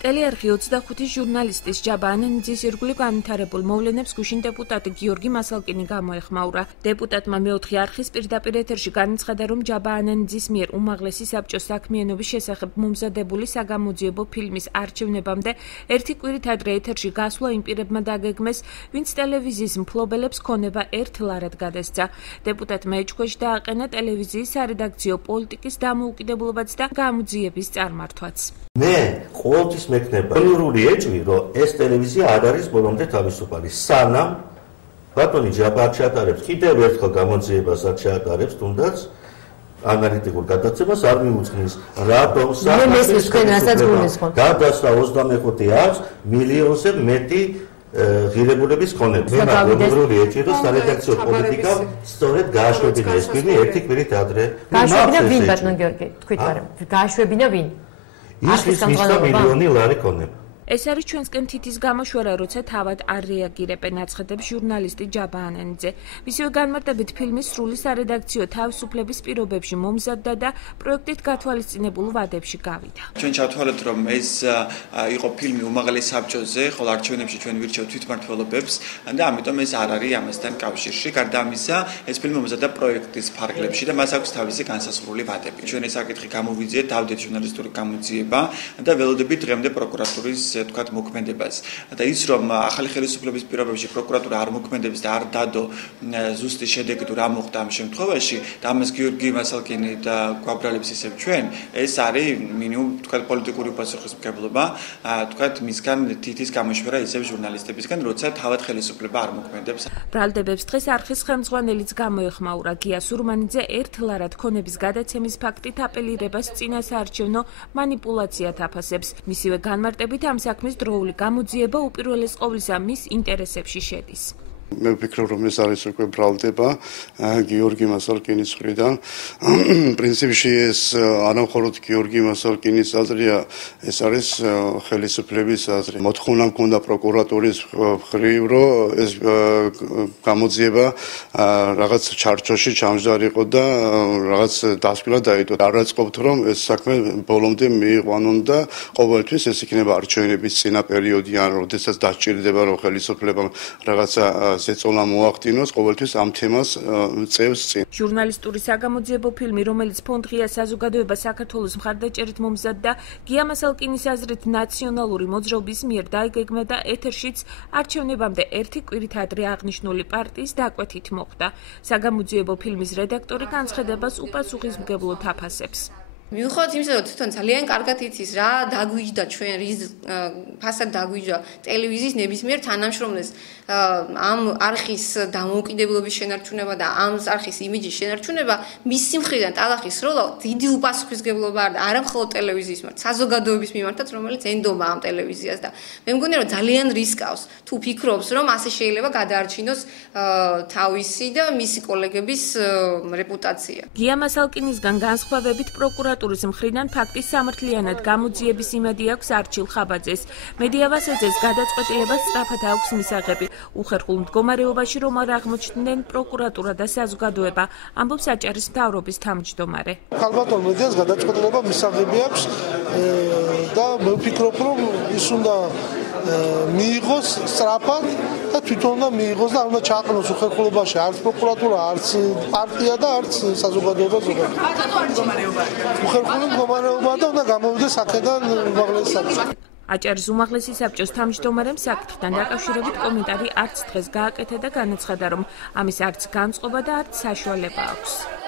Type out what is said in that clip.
ტელეარხი 25 ჟურნალისტის ჯაბა ანენიძის ირგვლივ განვითარებულ მოვლენებს გუშინ დეპუტატი გიორგი მასალკინი გამოეხმაურა. დეპუტატმა მეოთხე არხის პირდაპირ ეთერში განაცხადა, რომ ჯაბა ანენიძის მიერ უმაღლესი საბჭოს საქმიანობის შესახებ მომზადებული საგამოძიებო ფილმის არჩევნებამდე ერთი კვირით ადრე ეთერში გასვლა იმ პირებმა დაგეგმეს, ვინც ტელევიზიის მფლობელებს ქონება ერთ ლარად გადასცა. დეპუტატმა ეჭქვეშ დააყენა ტელევიზიის სარედაქციო პოლიტიკის დამოუკიდებლობაც და გამოძიების წარმართვაც. მე ყოველთვის მექნება ელურული ეჭვი, რომ ეს ტელევიზია არ არის ბოლომდე თავისუფალი. სანამ ბატონი ჯაბა ჩაატარებს კიდევ ერთხელ გამოძიებას არ ჩაატარებს, თუნდაც ანალიტიკურ გადაცემას არ მიუძღვნის, რატომ გადასვლა 25 მილიონზე მეტი ღირებულების ქონება. მე ელურული ეჭვი, რომ სარედაქციო პოლიტიკა სწორედ გააშვებინა ეს ფილმი ერთი კვირით ადრე. გააშვებინა ვინ, ბატონო გიორგი? თქვით მაგრამ გააშვებინა ვინ? ის მისცა მილიონი ლარი ქონება. ეს არის ჩვენსკენ თითის გამოშვერა, როცა თავად არ რეაგირებენ, აცხადებს ჟურნალისტი ჯაბა ანენიძე. მისივე განმარტებით ფილმის სრული სარედაქციო თავისუფლების პირობებში მომზადდა და პროექტით გათვალისწინებულ ვადებში გავიდა. ჩვენ ჩავთვალეთ, რომ ეს იყო ფილმი უმაღლეს საბჭოზე, ხოლო არჩევნებში ჩვენ ვირჩევთ თვითმმართველობებს და ამიტომ ეს არ არის ამასთან კავშირში. გარდა ამისა, ეს ფილმი მომზადდა პროექტის ფარგლებში და მას აქვს თავისი განსაზღვრული ვადები. ჩვენ ეს საკითხი გამოვიძიეთ, დავდეთ ჟურნალისტური გამოძიება და ველოდებით დღემდე პროკურატურის თქვათ მოქმედებას. და ის რომ ახალი ხელისუფლების პირობებში პროკურატურა არ მოქმედებს და არ დადო ზუსტი შედეგი თუ რა მოხდა ამ შემთხვევაში და ამას გიორგი მასალკინი და გვაბრალებს ისევ ჩვენ, ეს არის მინიმუმ თქვათ პოლიტიკური პასუხისმგებლობა, თქვათ მისგან თითის გამოშვერა ისევ ჟურნალისტებისგან, როცა თავად ხელისუფლება არ მოქმედებს. ბრალდებებს დღეს არხის ხელმძღვანელიც გამოეხმაურა. გია სურმანიძე ერთ ლარად ქონების გადაცემის ფაქტით აპელირებას წინასაარჩევნო მანიპულაციად აფასებს. მისივე განმარტებით ამ საქმის დროული გამოძიება უპირველეს ყოვლისა მის ინტერესებში შედის. მე ვფიქრობ, რომ ეს არის უკვე ბრალდება გიორგი მასალკინის მხრიდან. პრინციპში ეს არა მხოლოდ გიორგი მასალკინის აზრია, ეს არის ხელისუფლების აზრი. მოთხოვნა მქონდა პროკურატურის მხრივ, რომ ეს გამოძიება რაღაც ჩარჩოში ჩამჯდარიყო და რაღაც დასკვნა დაიდო. არ აწყობთ, რომ ეს საქმე ბოლომდე მიიყვანონ და ყოველთვის ეს იქნება არჩევნების წინა პერიოდი, ან როდესაც დასჭირდება, რომ ხელისუფლებამ რაღაცა ზეწოლა მოახდინოს, ყოველთვის ამ თემას წევს წინ. ჟურნალისტური საგამოძიებო ფილმი, რომელიც ფონდ ღია საზოგადოება საქართველოს მხარდაჭერით მომზადდა, გია მასალკინის აზრით ნაციონალური მოძრაობის მიერ დაიგეგმა და ეთერშიც არჩევნებამდე ერთი კვირით ადრე აღნიშნული პარტიის დაკვეთით მოხდა. საგამოძიებო ფილმის რედაქტორი განცხადებას უპასუხისმგებლოდ აფასებს. მიუხედავად იმისა, რომ თვითონ ძალიან კარგად იცის რა დაგვიჯდა ჩვენ რის ფასად დაგვიჯდა ტელევიზიის ნებისმიერ თანამშრომლებს ამ არხის დამოუკიდებლობის შენარჩუნება და ამ არხის იმიჯის შენარჩუნება მისი მხრიდან ტალახის სროლა დიდი უპასუხისმგებლობა არა მხოლოდ ტელევიზიის მიმართ, საზოგადოების მიმართაც, რომელიც ენდობა ამ ტელევიზიას და მე მგონია, რომ ძალიან რისკავს თუ ფიქრობს, რომ ასე შეიძლება გადაარჩინოს თავისი და მისი კოლეგების რეპუტაცია. გია მასალკინისგან განსხვავებით პროკურატურის მხრიდან ფაქტის სამართლიანად გამოძიების იმედი აქვს არჩილ ხაბაძეს. მედია ვასაძეს გადაწყვეტილებას სწრაფად აქვს მისაღები. უხერხულ მდგომარეობაში რომ არ აღმოჩნდნენ პროკურატურა და საზოგადოება, ამბობს აჭარის მთავრობის თავმჯდომარე. ქალბატონ მედიას გადაწყვეტილება მისაღები აქვს და მე ვფიქრობ, რომ ის უნდა მიიღოს სწრაფად და თვითონ უნდა მიიღოს და უნდა ჩააყენოს უხერხულობაში არც პროკურატურა, არც პარტია და არც საზოგადოება ზოგადად. უხერხული მდგომარეობა და უნდა გამოვიდეს აქედან უმაღლესი საბჭო. აჭარის უმაღლესი საბჭოს თავმჯდომარემ საკითხთან დაკავშირებით კომენტარი არც დღეს გააკეთა და განაცხადა, რომ ამის არც განწყობა და არც საშუალება აქვს.